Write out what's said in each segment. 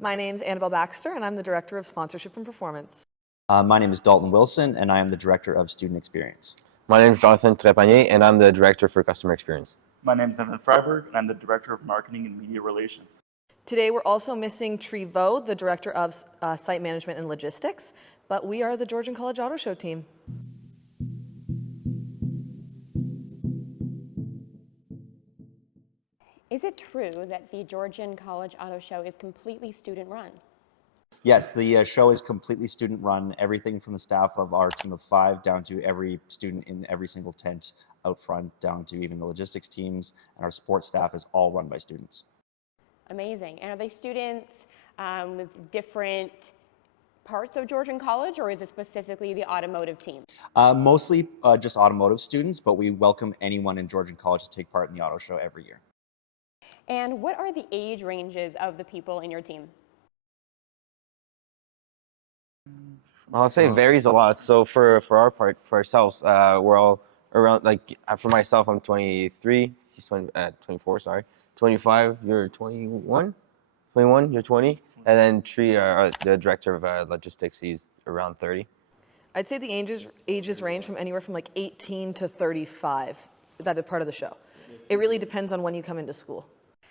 My name's Annabelle Baxter, and I'm the Director of Sponsorship and Performance. My name is Dalton Wilson, and I am the Director of Student Experience. My name is Jonathan Trepanier, and I'm the Director for Customer Experience. My name is Nevin Freiberg, and I'm the Director of Marketing and Media Relations. Today we're also missing Trevo, the Director of Site Management and Logistics, but we are the Georgian College Auto Show team. Is it true that the Georgian College Auto Show is completely student-run? Yes, the show is completely student-run. Everything from the staff of our team of 5 down to every student in every single tent out front, down to even the logistics teams, and our support staff is all run by students. Amazing. And are they students with different parts of Georgian College, or is it specifically the automotive team? Mostly just automotive students, but we welcome anyone in Georgian College to take part in the auto show every year. And what are the age ranges of the people in your team? I'll say it varies a lot. So for our part, for ourselves, we're all around, like for myself, I'm 23, he's 24, sorry. 25, you're 21? 21, you're 20? And then Tree, the Director of Logistics, he's around 30. I'd say the ages range from anywhere from like 18 to 35 that are part of the show. It really depends on when you come into school.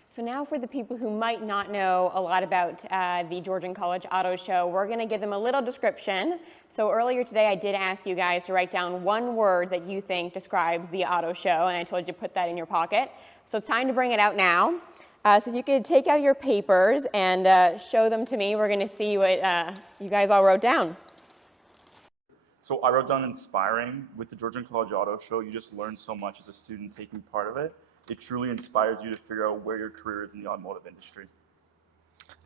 So now for the people who might not know a lot about the Georgian College Auto Show, we're going to give them a little description. So earlier today I did ask you guys to write down one word that you think describes the auto show, and I told you to put that in your pocket. So it's time to bring it out now. So you could take out your papers and show them to me. We're going to see what you guys all wrote down. So I wrote down inspiring. With the Georgian College Auto Show, you just learn so much as a student taking part of it. It truly inspires you to figure out where your career is in the automotive industry.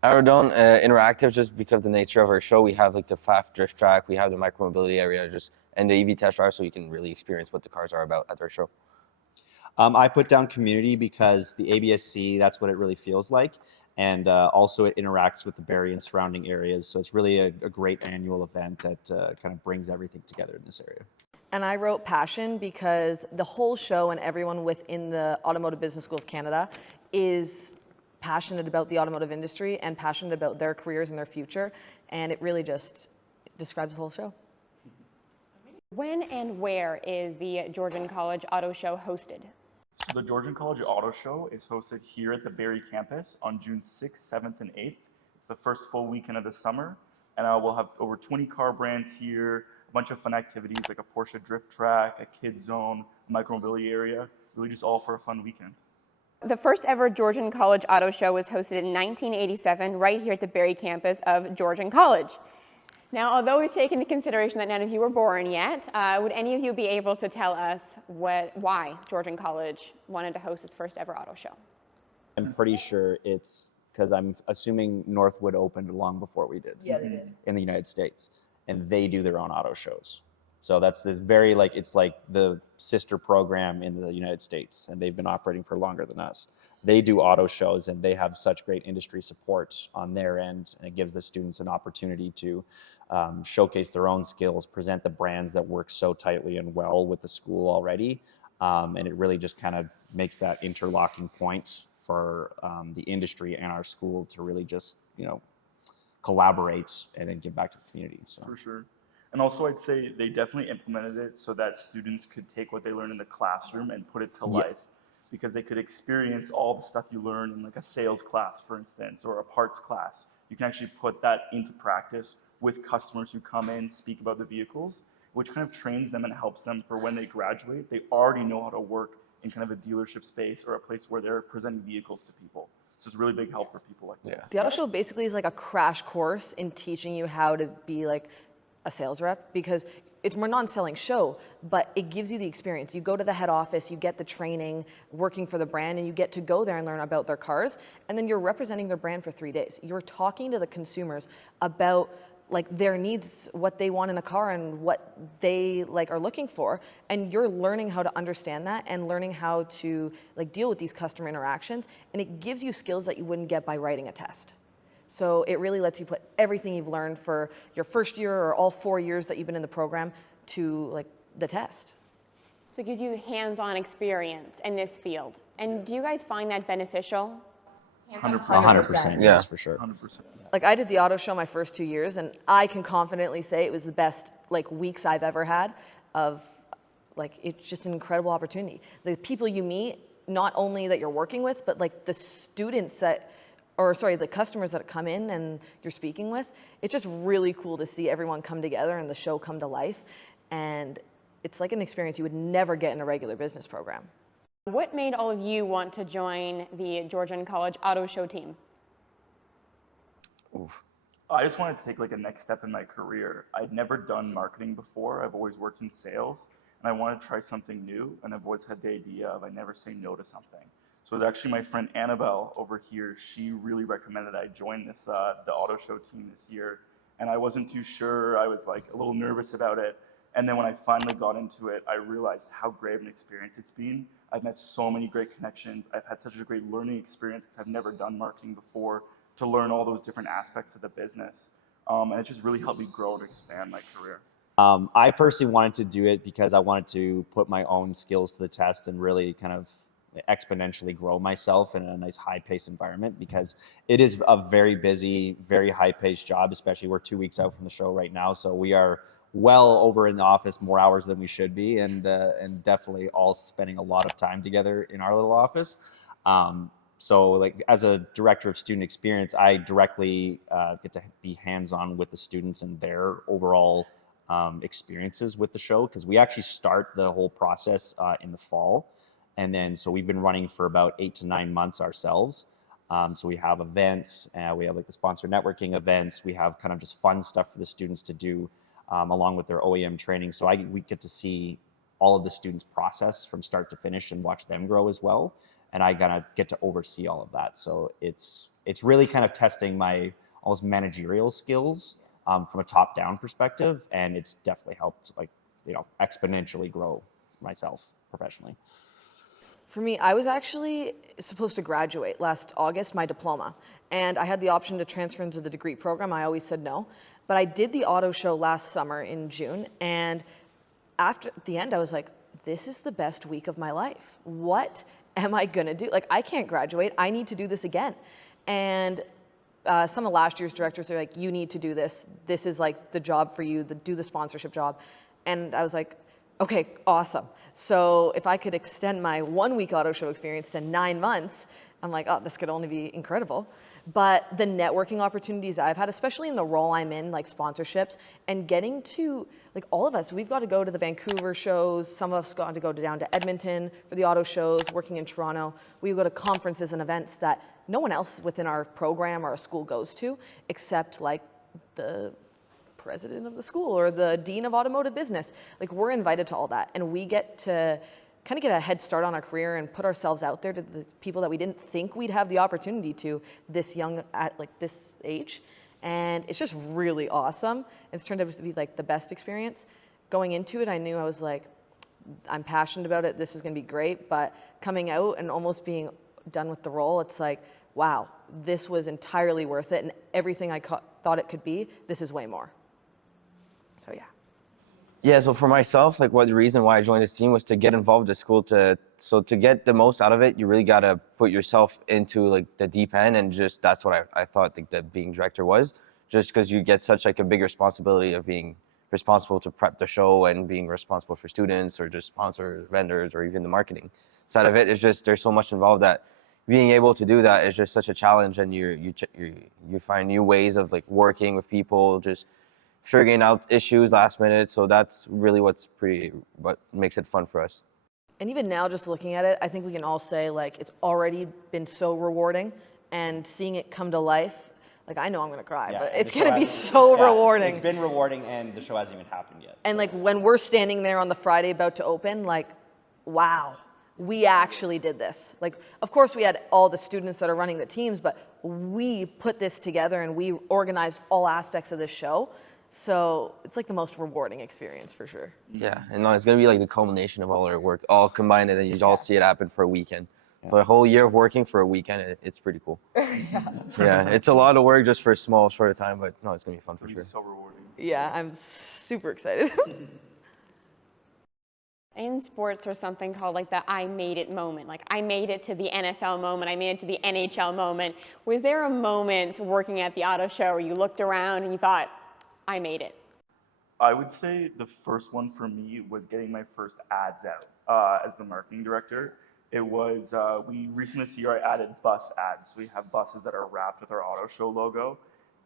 I wrote down interactive just because of the nature of our show. We have like the FAF drift track, we have the micromobility area, and the EV test drive, so you can really experience what the cars are about at our show. I put down community because the ABSC, that's what it really feels like. And also it interacts with the Barrie and surrounding areas. So it's really a great annual event that kind of brings everything together in this area. And I wrote passion because the whole show and everyone within the Automotive Business School of Canada is passionate about the automotive industry and passionate about their careers and their future. And it really just describes the whole show. When and where is the Georgian College Auto Show hosted? So the Georgian College Auto Show is hosted here at the Barrie campus on June 6th, 7th, and 8th. It's the first full weekend of the summer. And we'll have over 20 car brands here, a bunch of fun activities like a Porsche drift track, a kids zone, a micromobility area, really just all for a fun weekend. The first ever Georgian College Auto Show was hosted in 1987 right here at the Barrie campus of Georgian College. Now, although we take into consideration that none of you were born yet, would any of you be able to tell us why Georgian College wanted to host its first ever auto show? I'm pretty sure it's because I'm assuming Northwood opened long before we did. Yeah, they did. In the United States. And they do their own auto shows. So that's this very it's like the sister program in the United States, and they've been operating for longer than us. They do auto shows and they have such great industry support on their end, and it gives the students an opportunity to showcase their own skills, present the brands that work so tightly and well with the school already. And it really just kind of makes that interlocking point for the industry and our school to really just, collaborate and then give back to the community. So. For sure. And also I'd say they definitely implemented it so that students could take what they learn in the classroom and put it to life, because they could experience all the stuff you learn in like a sales class, for instance, or a parts class. You can actually put that into practice with customers who come in, speak about the vehicles, which kind of trains them and helps them for when they graduate. They already know how to work in kind of a dealership space or a place where they're presenting vehicles to people. So it's a really big help for people like that. The auto show basically is like a crash course in teaching you how to be like a sales rep, because we're not a selling show, but it gives you the experience. You go to the head office, you get the training working for the brand, and you get to go there and learn about their cars, and then you're representing their brand for 3 days. You're talking to the consumers about like their needs, what they want in a car and what they are looking for, and you're learning how to understand that and learning how to deal with these customer interactions, and it gives you skills that you wouldn't get by writing a test. So it really lets you put everything you've learned for your first year or all 4 years that you've been in the program to the test. So it gives you hands-on experience in this field. And do you guys find that beneficial? 100%. 100%, Yeah. yes, for sure. 100%. Like I did the auto show my first 2 years, and I can confidently say it was the best like weeks I've ever had. Of like it's just an incredible opportunity. The people you meet, not only that you're working with, but like the students that, or sorry, the customers that come in and you're speaking with. It's just really cool to see everyone come together and the show come to life, and it's like an experience you would never get in a regular business program. What made all of you want to join the Georgian College Auto Show team? I just wanted to take like a next step in my career. I'd never done marketing before. I've always worked in sales, and I wanted to try something new. And I've always had the idea of I never say no to something. So it was actually my friend Annabelle over here. She really recommended I join this the auto show team this year, and I wasn't too sure. I was like a little nervous about it. And then when I finally got into it, I realized how great of an experience it's been. I've met so many great connections. I've had such a great learning experience because I've never done marketing before, to learn all those different aspects of the business. And it just really helped me grow and expand my career. I personally wanted to do it because I wanted to put my own skills to the test and really kind of exponentially grow myself in a nice high-paced environment, because it is a very busy, very high-paced job, especially we're 2 weeks out from the show right now. So we are well over in the office, more hours than we should be, and definitely all spending a lot of time together in our little office. So like as a director of student experience, I directly get to be hands-on with the students and their overall experiences with the show, because we actually start the whole process in the fall. And then, so we've been running for about 8 to 9 months ourselves. So we have events, we have like the sponsor networking events, we have kind of just fun stuff for the students to do along with their OEM training. So we get to see all of the students' process from start to finish and watch them grow as well. And I gotta get to oversee all of that. So it's really kind of testing my almost managerial skills from a top-down perspective, and it's definitely helped exponentially grow myself professionally. For me, I was actually supposed to graduate last August, my diploma, and I had the option to transfer into the degree program. I always said no, but I did the auto show last summer in June, and at the end, I was like, this is the best week of my life. What am I gonna do? Like, I can't graduate. I need to do this again. And some of last year's directors are like, you need to do this. This is like the job for you, do the sponsorship job. And I was like, okay, awesome. So if I could extend my 1 week auto show experience to 9 months, I'm like, oh, this could only be incredible. But the networking opportunities I've had, especially in the role I'm in, like sponsorships, and getting to, like all of us, we've got to go to the Vancouver shows. Some of us got to go down to Edmonton for the auto shows, working in Toronto. We go to conferences and events that no one else within our program or our school goes to, except like the president of the school or the dean of automotive business. Like, we're invited to all that, and we get to kind of get a head start on our career and put ourselves out there to the people that we didn't think we'd have the opportunity to this young at like this age. And it's just really awesome. It's turned out to be like the best experience. Going into it, I knew I was like, I'm passionate about it, this is going to be great. But coming out and almost being done with the role, it's like, wow, this was entirely worth it, and everything I thought it could be, this is way more. So yeah. Yeah, so for myself, like the reason why I joined this team was to get involved with school. To get the most out of it, you really gotta put yourself into like the deep end, and just that's what I thought that being director was. Just because you get such like a big responsibility of being responsible to prep the show and being responsible for students or just sponsors, vendors, or even the marketing side of it. It's just there's so much involved that being able to do that is just such a challenge, and you find new ways of like working with people, just figuring out issues last minute. So that's really what makes it fun for us. And even now, just looking at it, I think we can all say like it's already been so rewarding, and seeing it come to life, like I know I'm gonna cry, but it's gonna be so rewarding. It's been rewarding, and the show hasn't even happened yet. And like when we're standing there on the Friday about to open, like, wow, we actually did this. Like, of course we had all the students that are running the teams, but we put this together and we organized all aspects of this show. So it's like the most rewarding experience for sure. Yeah, and it's gonna be like the culmination of all our work, all combined, and then you all see it happen for a weekend. For a whole year of working for a weekend, it's pretty cool. Yeah, it's a lot of work just for a small, short time, but no, it's gonna be fun for sure. It's so rewarding. Yeah, I'm super excited. in sports there's something called like the I made it moment. Like I made it to the NFL moment, I made it to the NHL moment. Was there a moment working at the auto show where you looked around and you thought, I made it? I would say the first one for me was getting my first ads out as the marketing director. It was, we recently this year I added bus ads. We have buses that are wrapped with our auto show logo.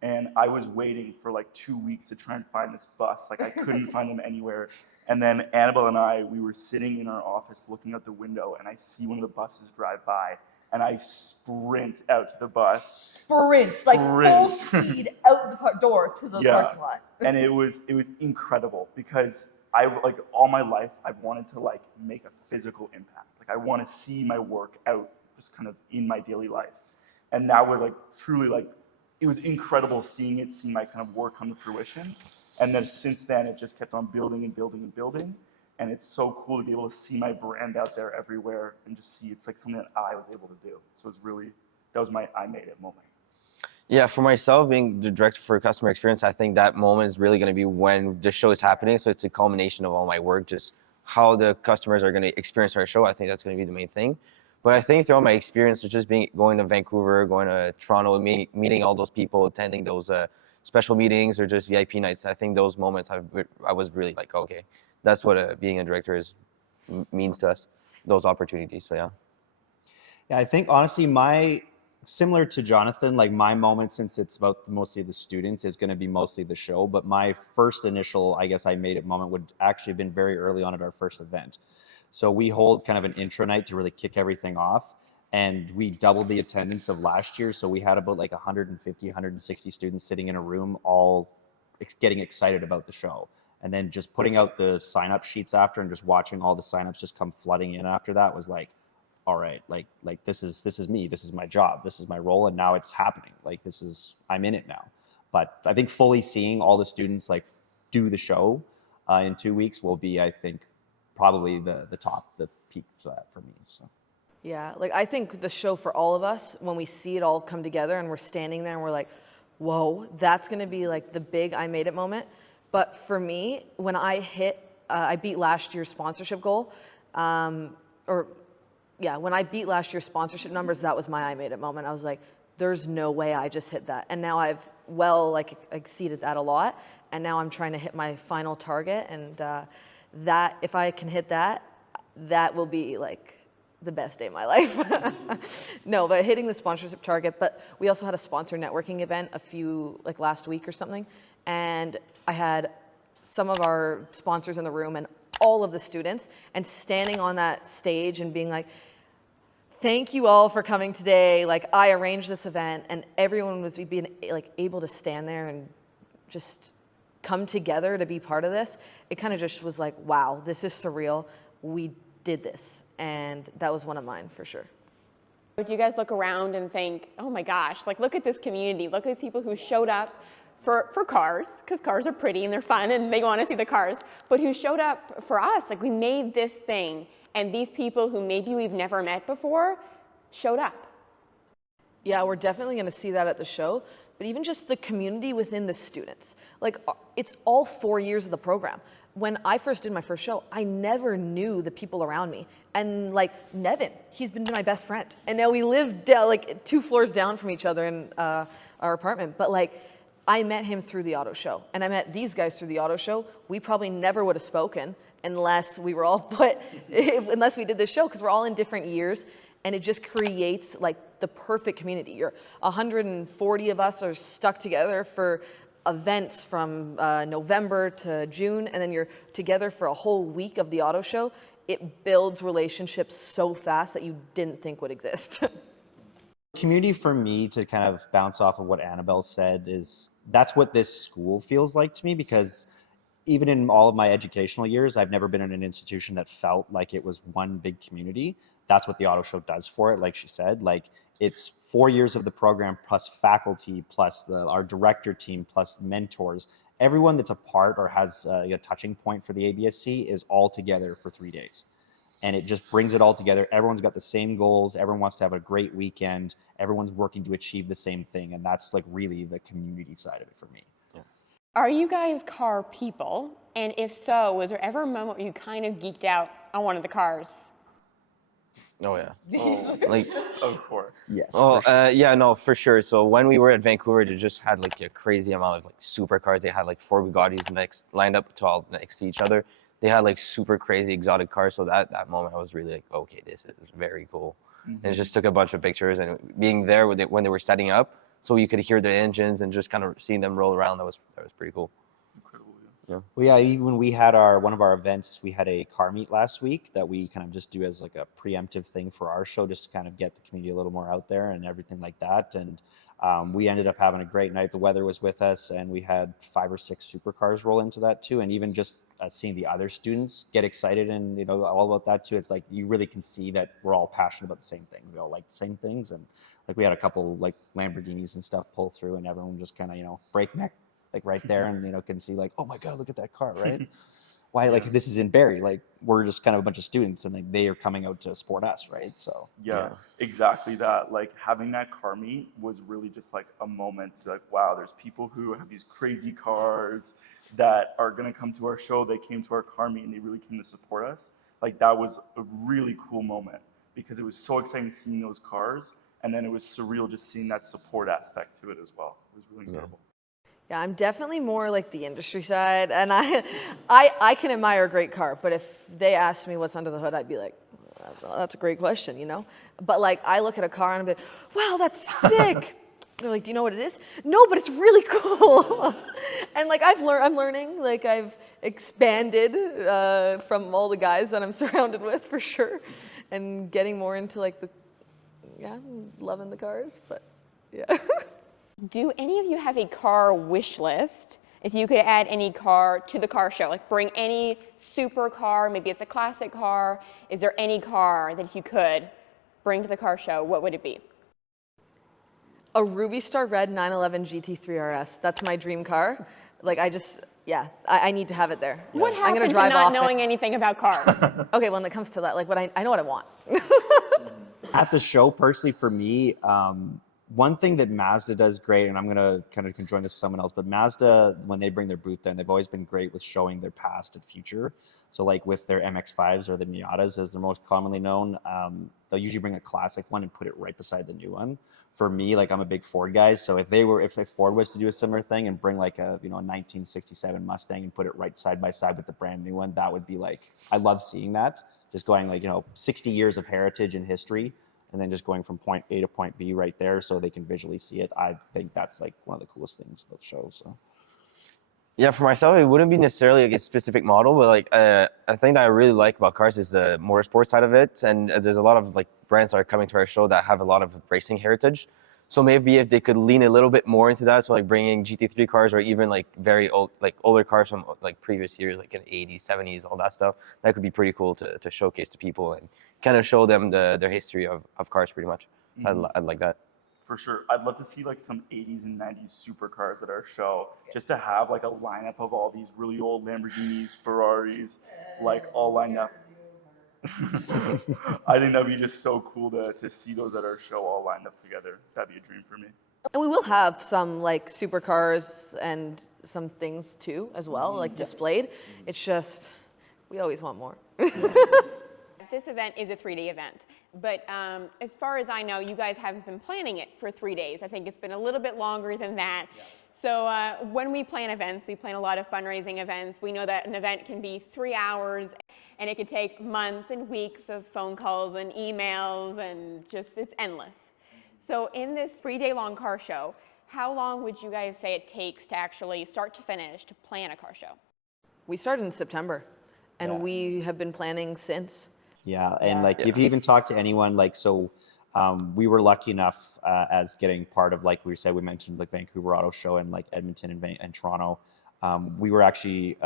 And I was waiting for like 2 weeks to try and find this bus. Like I couldn't find them anywhere. And then Annabelle and I, we were sitting in our office looking out the window, and I see one of the buses drive by, and I sprint out to the bus. Sprints, like full Sprint. speed out the door to the parking lot. And it was incredible because I like all my life I've wanted to like make a physical impact. Like I want to see my work out just kind of in my daily life. And that was like truly like it was incredible seeing my kind of work come to fruition. And then since then, it just kept on building and building and building. And it's so cool to be able to see my brand out there everywhere and just see it's like something that I was able to do. So it was really, that was my I made it moment. Yeah, for myself, being the director for customer experience, I think that moment is really going to be when the show is happening. So it's a culmination of all my work, just how the customers are going to experience our show. I think that's going to be the main thing. But I think throughout my experience, just going to Vancouver, going to Toronto, meeting all those people, attending those special meetings or just VIP nights, I think those moments I was really like, okay, that's what being a director means to us, those opportunities. So yeah. Yeah, I think honestly, similar to Jonathan, like my moment, since it's about mostly the students, is going to be mostly the show. But my first initial, I guess I made it moment would actually have been very early on at our first event. So we hold kind of an intro night to really kick everything off. And we doubled the attendance of last year. So we had about like 150, 160 students sitting in a room, all getting excited about the show. And then just putting out the sign-up sheets after and just watching all the sign-ups just come flooding in after that was like, all right, like this is me, this is my job, this is my role, and now it's happening. Like I'm in it now. But I think fully seeing all the students like do the show in 2 weeks will be, I think, probably the peak for that for me. So. Yeah, like I think the show for all of us, when we see it all come together and we're standing there and we're like, whoa, that's gonna be like the big I made it moment. But for me, when I beat last year's sponsorship goal, when I beat last year's sponsorship numbers, that was my I made it moment. I was like, there's no way I just hit that. And now I've exceeded that a lot. And now I'm trying to hit my final target. And that, if I can hit that, that will be like the best day of my life. No, but hitting the sponsorship target. But we also had a sponsor networking event last week or something. And I had some of our sponsors in the room and all of the students, and standing on that stage and being like, thank you all for coming today. Like I arranged this event, and everyone was being like able to stand there and just come together to be part of this. It kind of just was like, wow, this is surreal. We did this. And that was one of mine for sure. Do you guys look around and think, oh my gosh, like look at this community, look at these people who showed up for cars, because cars are pretty and they're fun and they want to see the cars, but who showed up for us, like we made this thing, and these people who maybe we've never met before showed up. Yeah, we're definitely going to see that at the show, but even just the community within the students. Like it's all 4 years of the program. When I first did my first show, I never knew the people around me. And like Nevin, he's been my best friend. And now we live like 2 floors down from each other in our apartment. But like, I met him through the auto show, and I met these guys through the auto show. We probably never would have spoken unless we were all unless we did this show, because we're all in different years, and it just creates like the perfect community. You're 140 of us are stuck together for events from November to June, and then you're together for a whole week of the auto show. It builds relationships so fast that you didn't think would exist. Community for me, to kind of bounce off of what Annabelle said, is that's what this school feels like to me, because even in all of my educational years, I've never been in an institution that felt like it was one big community. That's what the auto show does for it. Like she said, like it's 4 years of the program plus faculty, plus our director team, plus mentors. Everyone that's a part or has a touching point for the ABSC is all together for 3 days. And it just brings it all together. Everyone's got the same goals. Everyone wants to have a great weekend. Everyone's working to achieve the same thing. And that's like really the community side of it for me. Are you guys car people? And if so, was there ever a moment where you kind of geeked out on one of the cars? Oh yeah. Oh, Like, of course. Yes. well, for sure. yeah, no, for sure. So when we were at Vancouver, they just had like a crazy amount of like supercars. They had like 4 Bugattis next lined up to all next to each other. They had like super crazy exotic cars. So that moment, I was really like, okay, this is very cool. And just took a bunch of pictures, and being there when they were setting up, so you could hear the engines and just kind of seeing them roll around. That was pretty cool. Incredible. Well, yeah, even when we had one of our events, we had a car meet last week that we kind of just do as like a preemptive thing for our show, just to kind of get the community a little more out there and everything like that. And we ended up having a great night. The weather was with us, and we had 5 or 6 supercars roll into that too. And even just seeing the other students get excited and all about that too. It's like you really can see that we're all passionate about the same things. We all like the same things, and like we had a couple like Lamborghinis and stuff pull through, and everyone just kind of breakneck like right there, and can see like, oh my god, look at that car, right? Why, like, this is in Barrie, like we're just kind of a bunch of students, and like they are coming out to support us, right? So Yeah, exactly that. Like having that car meet was really just like a moment to be like, wow, there's people who have these crazy cars that are gonna come to our show. They came to our car meet and they really came to support us. Like that was a really cool moment because it was so exciting seeing those cars, and then it was surreal just seeing that support aspect to it as well. It was really incredible. Yeah, I'm definitely more like the industry side, and I can admire a great car, but if they asked me what's under the hood, I'd be like, well, that's a great question. But like, I look at a car and I'm like, wow, that's sick. They're like, do you know what it is? No, but it's really cool. And like, I'm learning, like I've expanded from all the guys that I'm surrounded with for sure, and getting more into like loving the cars, but yeah. Do any of you have a car wish list? If you could add any car to the car show, like bring any super car, maybe it's a classic car. Is there any car that if you could bring to the car show, what would it be? A Ruby Star Red 911 GT3 RS. That's my dream car. Like I need to have it there. What I'm happened gonna to drive not off knowing anything about cars? Okay, when it comes to that, like I know what I want. at the show, personally for me, one thing that Mazda does great, and I'm gonna kind of conjoin this with someone else, but Mazda, when they bring their booth down, they've always been great with showing their past and future. So like with their MX-5s or the Miatas, as they're most commonly known, they'll usually bring a classic one and put it right beside the new one. For me, like I'm a big Ford guy, so if Ford was to do a similar thing and bring like a 1967 Mustang and put it right side by side with the brand new one, that would be like, I love seeing that. Just going like 60 years of heritage and history, and then just going from point A to point B right there so they can visually see it. I think that's like one of the coolest things about the show. So Yeah, for myself, it wouldn't be necessarily like a specific model, but like a thing that I really like about cars is the motorsport side of it. And there's a lot of like brands that are coming to our show that have a lot of racing heritage. So maybe if they could lean a little bit more into that, so like bringing GT3 cars or even like very old, like older cars from like previous years, like in the 80s, 70s, all that stuff, that could be pretty cool to showcase to people and kind of show them their history of cars pretty much. So I'd like that. For sure. I'd love to see like some 80s and 90s supercars at our show, just to have like a lineup of all these really old Lamborghinis, Ferraris, like all lined up. I think that'd be just so cool to see those at our show all lined up together. That'd be a dream for me. And we will have some like supercars and some things too as well, like displayed. It's just, we always want more. This event is a 3-day event, but as far as I know, you guys haven't been planning it for 3 days. I think it's been a little bit longer than that. Yeah. So when we plan events, we plan a lot of fundraising events. We know that an event can be 3 hours, and it could take months and weeks of phone calls and emails, and just, it's endless. So in this 3-day long car show, how long would you guys say it takes to actually start to finish to plan a car show? We started in September, and we have been planning since. Yeah, and like if you even talk to anyone, like we were lucky enough as getting part of, like we said, we mentioned like Vancouver Auto Show and like Edmonton and Toronto. We were actually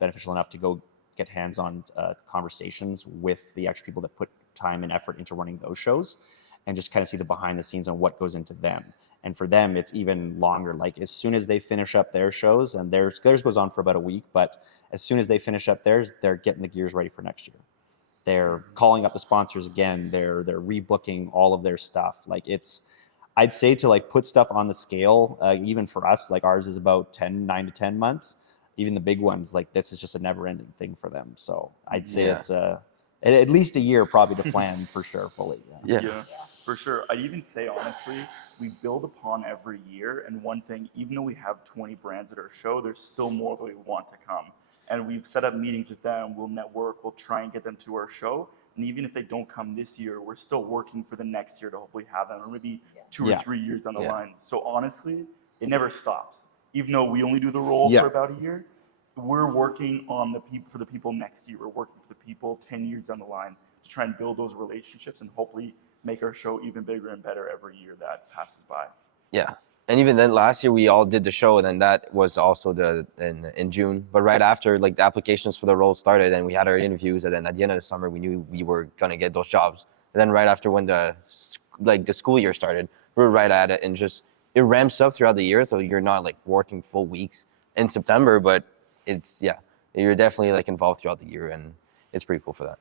beneficial enough to go get hands-on conversations with the actual people that put time and effort into running those shows, and just kind of see the behind the scenes on what goes into them. And for them, it's even longer. Like as soon as they finish up their shows, and theirs goes on for about a week, but as soon as they finish up theirs, they're getting the gears ready for next year. They're calling up the sponsors again. They're rebooking all of their stuff. Like I'd say to like put stuff on the scale, even for us, like ours is about 9 to 10 months. Even the big ones, like this is just a never ending thing for them. So I'd say it's at least a year probably to plan for sure fully. Yeah, for sure. I'd even say, honestly, we build upon every year. And one thing, even though we have 20 brands at our show, there's still more that we want to come. And we've set up meetings with them. We'll network. We'll try and get them to our show. And even if they don't come this year, we're still working for the next year to hopefully have them, or maybe 2 or 3 years down the line. So honestly, it never stops. Even though we only do the role for about a year, we're working on the people for the people next year. We're working for the people 10 years down the line to try and build those relationships and hopefully make our show even bigger and better every year that passes by. Yeah. And even then, last year we all did the show, and then that was also in June. But right after, like, the applications for the role started, and we had our interviews, and then at the end of the summer, we knew we were gonna get those jobs. And then right after when the school year started, we were right at it, and just it ramps up throughout the year, so you're not like working full weeks in September, but you're definitely like involved throughout the year, and it's pretty cool for that.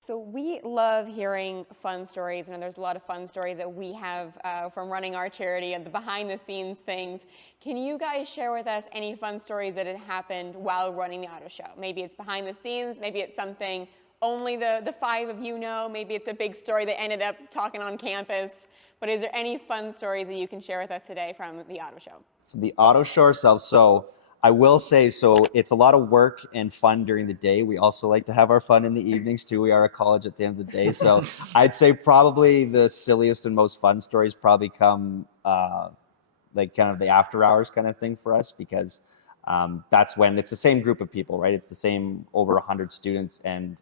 So we love hearing fun stories, and there's a lot of fun stories that we have from running our charity and the behind-the-scenes things. Can you guys share with us any fun stories that had happened while running the auto show? Maybe it's behind the scenes, maybe it's something only the 5 of you know, maybe it's a big story that ended up talking on campus. But is there any fun stories that you can share with us today from the auto show? The auto show ourselves. So I will say, so it's a lot of work and fun during the day. We also like to have our fun in the evenings too. We are a college at the end of the day. So I'd say probably the silliest and most fun stories probably come like kind of the after hours kind of thing for us, because that's when it's the same group of people, right? It's the same over 100 students. And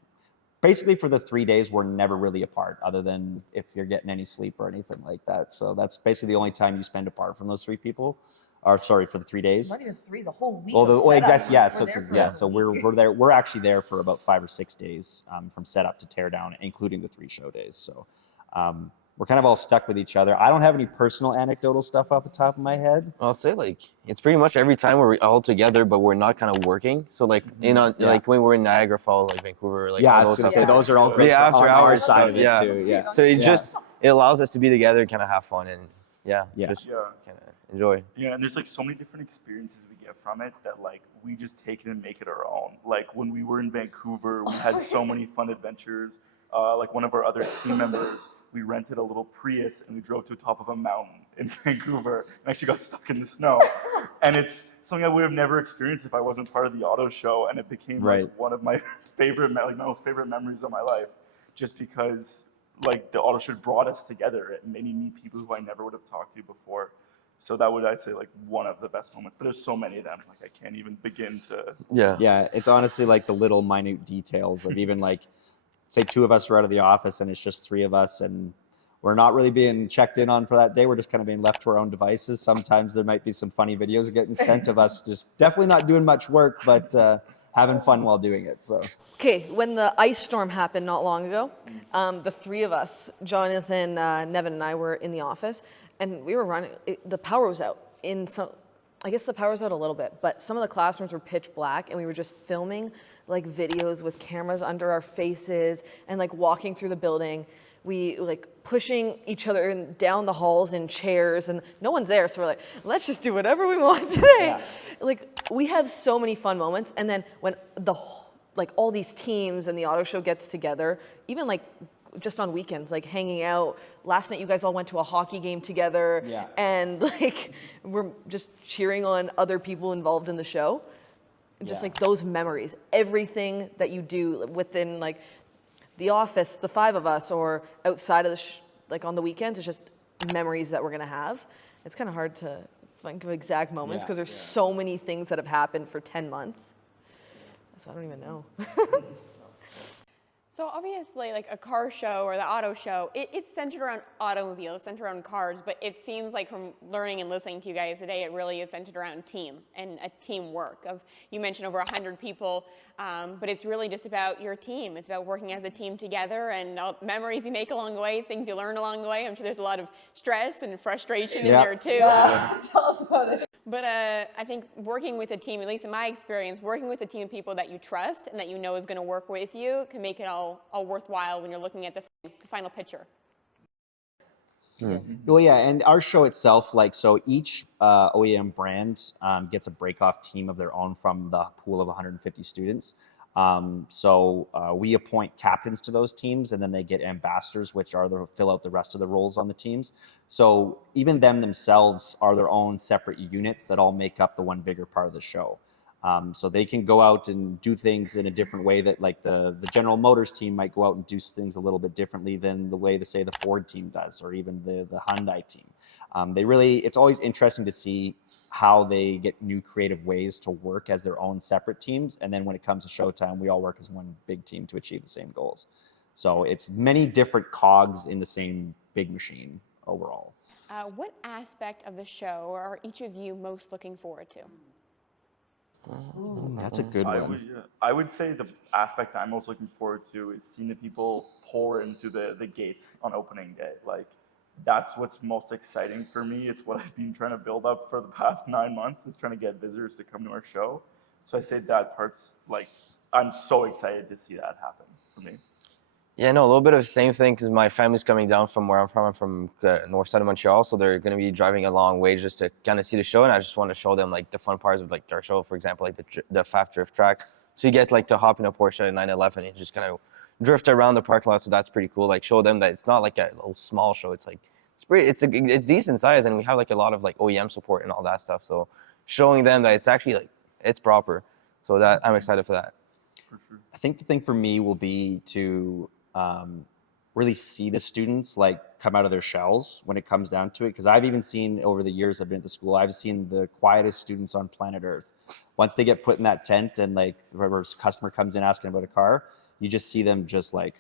basically for the 3 days, we're never really apart other than if you're getting any sleep or anything like that. So that's basically the only time you spend apart from those 3 people. Or sorry, for the 3 days. Not even 3, the whole week. I guess, yeah. So, We're yeah, so we're there. We're actually there for about 5 or 6 days from setup to tear down, including the 3 show days. So we're kind of all stuck with each other. I don't have any personal anecdotal stuff off the top of my head. I'll say like it's pretty much every time we're all together, but we're not kind of working. So like like when we're in Niagara Falls, like Vancouver, like Yeah, I all was those gonna stuff. say those are all great. The after on our hours side stuff, of it too. Yeah. So it allows us to be together and kind of have fun and just kind of enjoy. Yeah, and there's like so many different experiences we get from it that like we just take it and make it our own. Like when we were in Vancouver, we had so many fun adventures. Like one of our other team members, we rented a little Prius and we drove to the top of a mountain in Vancouver and actually got stuck in the snow. And it's something I would have never experienced if I wasn't part of the auto show, and it became like one of my favorite, like my most favorite memories of my life, just because like the auto show brought us together. It made me meet people who I never would have talked to before. So that would, I'd say, like one of the best moments. But there's so many of them, like I can't even begin to. Yeah, it's honestly like the little minute details of even like, say 2 of us are out of the office and it's just 3 of us and we're not really being checked in on for that day. We're just kind of being left to our own devices. Sometimes there might be some funny videos getting sent of us just definitely not doing much work, but having fun while doing it. So. Okay, when the ice storm happened not long ago, the 3 of us, Jonathan, Nevin, and I were in the office, and we were running. The power was out. I guess the power was out a little bit, but some of the classrooms were pitch black, and we were just filming like videos with cameras under our faces and like walking through the building. We like pushing each other down the halls in chairs, and no one's there, so we're like, let's just do whatever we want today. Like we have so many fun moments, and then when like all these teams and the auto show gets together, even like just on weekends, like hanging out. Last night you guys all went to a hockey game together, and like we're just cheering on other people involved in the show. And just like those memories, everything that you do within like the office, the 5 of us, or outside of the like on the weekends, it's just memories that we're gonna have. It's kind of hard to think of exact moments because there's so many things that have happened for 10 months. So I don't even know. So obviously, like a car show or the auto show, it's centered around automobiles, centered around cars, but it seems like from learning and listening to you guys today, it really is centered around team and a teamwork. You mentioned over 100 people, but it's really just about your team. It's about working as a team together and memories you make along the way, things you learn along the way. I'm sure there's a lot of stress and frustration in there too. Tell us about it. But I think working with a team, at least in my experience, working with a team of people that you trust and that you know is going to work with you can make it all worthwhile when you're looking at the final picture. Well, yeah, and our show itself, like, so each OEM brand gets a break-off team of their own from the pool of 150 students. We appoint captains to those teams, and then they get ambassadors, which are fill out the rest of the roles on the teams. So even them themselves are their own separate units that all make up the one bigger part of the show. So they can go out and do things in a different way that, like, the General Motors team might go out and do things a little bit differently than the way the Ford team does, or even the Hyundai team. It's always interesting to see how they get new creative ways to work as their own separate teams. And then when it comes to showtime, we all work as one big team to achieve the same goals. So it's many different cogs in the same big machine overall. What aspect of the show are each of you most looking forward to? That's a good one. I would say the aspect I'm most looking forward to is seeing the people pour in through the gates on opening day. Like, that's what's most exciting for me. It's what I've been trying to build up for the past 9 months, is trying to get visitors to come to our show. So I say that part's, like, I'm so excited to see that happen for me. Yeah, no, a little bit of the same thing because my family's coming down from where I'm from. I'm from the north side of Montreal, so they're going to be driving a long way just to kind of see the show, and I just want to show them, like, the fun parts of, like, our show. For example, like the FAF drift track. So you get, like, to hop in a Porsche 911 and just kind of drift around the parking lot. So that's pretty cool. Like, show them that it's not like a little small show. It's like it's decent size, and we have, like, a lot of, like, OEM support and all that stuff. So showing them that it's actually, like, it's proper. So that I'm excited for that. For sure. I think the thing for me will be to really see the students, like, come out of their shells when it comes down to it. Because I've even seen over the years I've been at the school, I've seen the quietest students on planet Earth. Once they get put in that tent and, like, whoever's customer comes in asking about a car, you just see them just, like,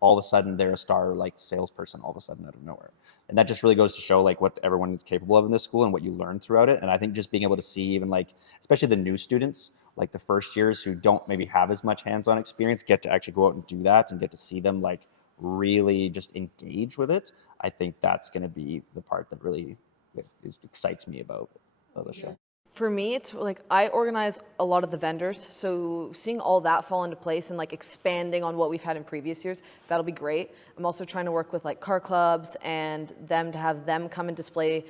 all of a sudden they're a star, like, salesperson all of a sudden out of nowhere. And that just really goes to show, like, what everyone is capable of in this school and what you learn throughout it. And I think just being able to see even, like, especially the new students, like the first years who don't maybe have as much hands-on experience, get to actually go out and do that and get to see them, like, really just engage with it. I think that's going to be the part that really excites me about the show. For me, it's like I organize a lot of the vendors, so seeing all that fall into place and, like, expanding on what we've had in previous years, that'll be great. I'm also trying to work with, like, car clubs and them to have them come and display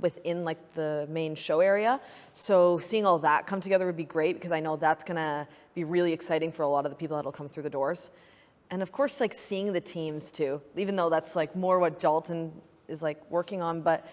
within, like, the main show area. So seeing all that come together would be great, because I know that's gonna be really exciting for a lot of the people that'll come through the doors. And of course, like, seeing the teams too, even though that's, like, more what Dalton is, like, working on, but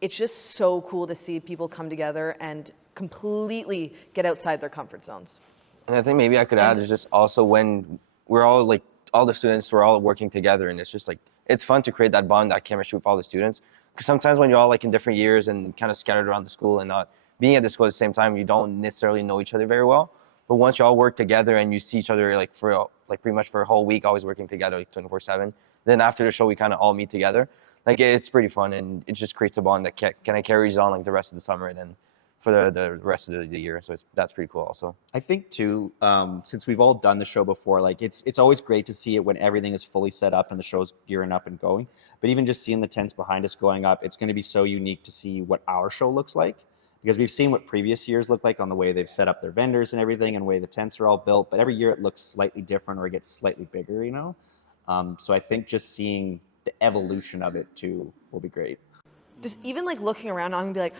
it's just so cool to see people come together and completely get outside their comfort zones. And I think maybe I could add is just also when we're all, like, all the students, we're all working together, and it's just, like, it's fun to create that bond, that chemistry with all the students. Because sometimes when you're all, like, in different years and kind of scattered around the school and not being at the school at the same time, you don't necessarily know each other very well. But once you all work together and you see each other, like, for, like, pretty much for a whole week, always working together, like, 24/7, then after the show we kind of all meet together. Like, it's pretty fun, and it just creates a bond that kind of carries on, like, the rest of the summer and then for the rest of the year. So that's pretty cool also. I think too, since we've all done the show before, like, it's always great to see it when everything is fully set up and the show's gearing up and going. But even just seeing the tents behind us going up, it's going to be so unique to see what our show looks like, because we've seen what previous years look like on the way they've set up their vendors and everything and the way the tents are all built. But every year it looks slightly different, or it gets slightly bigger, you know? So I think just seeing the evolution of it too will be great. Just even, like, looking around, I'm gonna be like,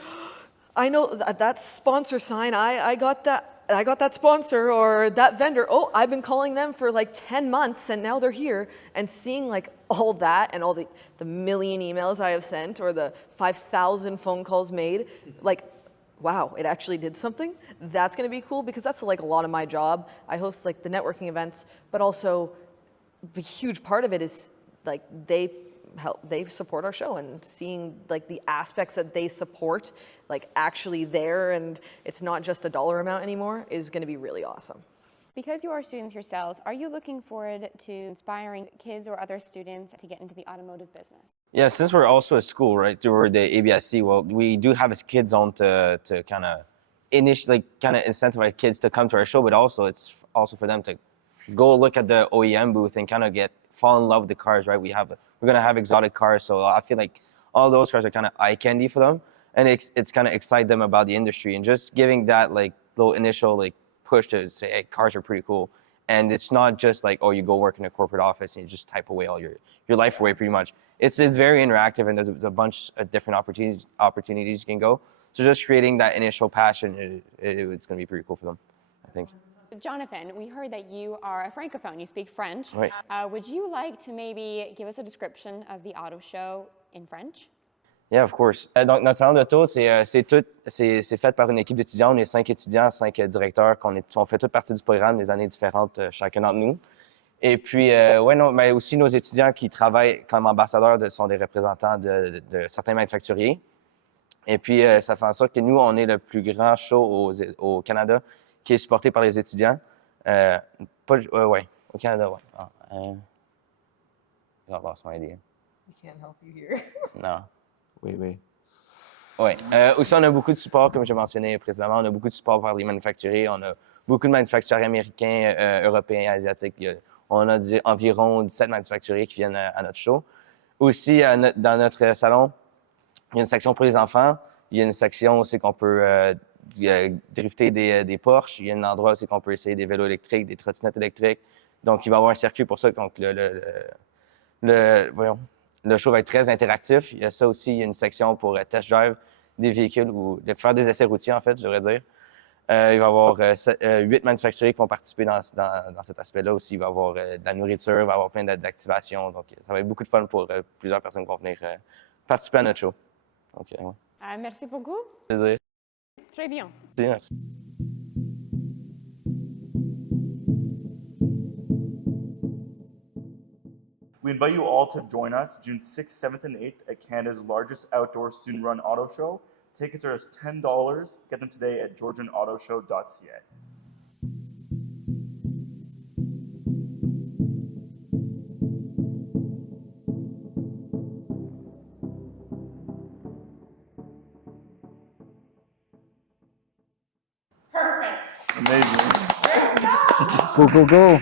I know that sponsor sign, I got that sponsor or that vendor. Oh, I've been calling them for, like, 10 months and now they're here. And seeing, like, all that and all the million emails I have sent or the 5,000 phone calls made, like, wow, it actually did something. That's gonna be cool, because that's, like, a lot of my job. I host, like, the networking events, but also a huge part of it is, like, they support our show, and seeing, like, the aspects that they support, like, actually there, and it's not just a dollar amount anymore, is going to be really awesome. Because you are students yourselves, are you looking forward to inspiring kids or other students to get into the automotive business? Yeah, since we're also a school, right, through the ABSC, well, we do have a kids zone to kind of incentivize kids to come to our show, but also it's also for them to go look at the OEM booth and kind of fall in love with the cars, right? We're gonna have exotic cars, so I feel like all those cars are kind of eye candy for them, and it's kind of excite them about the industry, and just giving that, like, little initial, like, push to say, hey, cars are pretty cool, And it's not just like, oh, you go work in a corporate office and you just type away all your life away pretty much. It's very interactive, and there's a bunch of different opportunities you can go. So just creating that initial passion, it's going to be pretty cool for them, I think. So Jonathan, we heard that you are a francophone, you speak French. Right. Would you like to maybe give us a description of the auto show in French? Yeah, of course. Donc, notre salon d'auto, c'est fait par une équipe d'étudiants. On est 5 étudiants, 5 directeurs, on fait toute partie du programme, des années différentes, chacun d'entre nous. Et puis, ouais, non, mais aussi nos étudiants qui travaillent comme ambassadeurs sont des représentants de certains manufacturiers. Et puis, ça fait en sorte que nous, on est le plus grand show au Canada qui est supporté par les étudiants. Ouais, au Canada, ouais. I lost my idea. We can't help you here. Non. Oui. Oui. Aussi, on a beaucoup de support, comme j'ai mentionné précédemment. On a beaucoup de support par les manufacturiers. On a beaucoup de manufacturiers américains, européens, asiatiques. On a environ 17 manufacturiers qui viennent à notre show. Aussi, dans notre salon, il y a une section pour les enfants. Il y a une section aussi qu'on peut drifter des Porsche. Il y a un endroit aussi qu'on peut essayer des vélos électriques, des trottinettes électriques. Donc, il va y avoir un circuit pour ça. Donc, le show va être très interactif. Il y a ça aussi, il y a une section pour test drive des véhicules ou faire des essais routiers, en fait, je devrais dire. Il va y avoir 8 manufacturiers qui vont participer dans cet aspect-là aussi. Il va y avoir de la nourriture, il va y avoir plein d'activations. Donc, ça va être beaucoup de fun pour plusieurs personnes qui vont venir participer à notre show. Donc, ouais. Merci beaucoup. Plaisir. Très bien. Merci. We invite you all to join us June 6th, 7th, and 8th at Canada's largest outdoor student-run auto show. Tickets are just $10. Get them today at georgianautoshow.ca. Perfect. Amazing. Great job. Go, go, go.